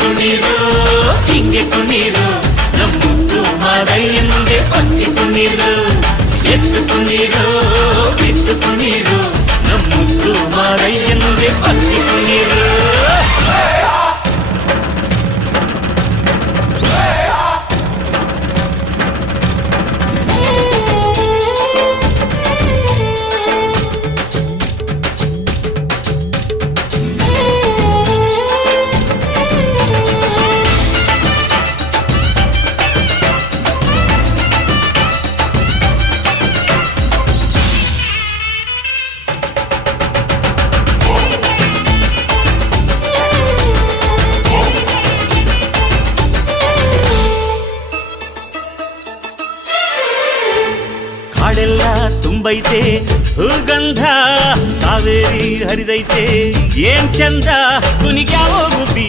ಕುಣಿರು ಹಿಂಗೆ ಕುಣಿರು ನಮ್ಮುತ್ತು ಮಾದಯ್ಯನಿಗೆ ಪತ್ತಿ ಕುಣಿರು ಎತ್ತು ಕುಣಿರು ಬಿತ್ತು ಕುಣಿರು ನಮ್ಮುತ್ತು ಮಾದಯ್ಯನಿಗೆ ಪತ್ತಿ ಕುಣಿರು ಕಾಡೆಲ್ಲ ತುಂಬೈತೆ ಹೂಗಂಧ ಕಾವೇರಿ ಹರಿದೈತೆ ಏನ್ ಚಂದ ಕುನಿಗ್ಯಾವೋ ಗುಬ್ಬಿ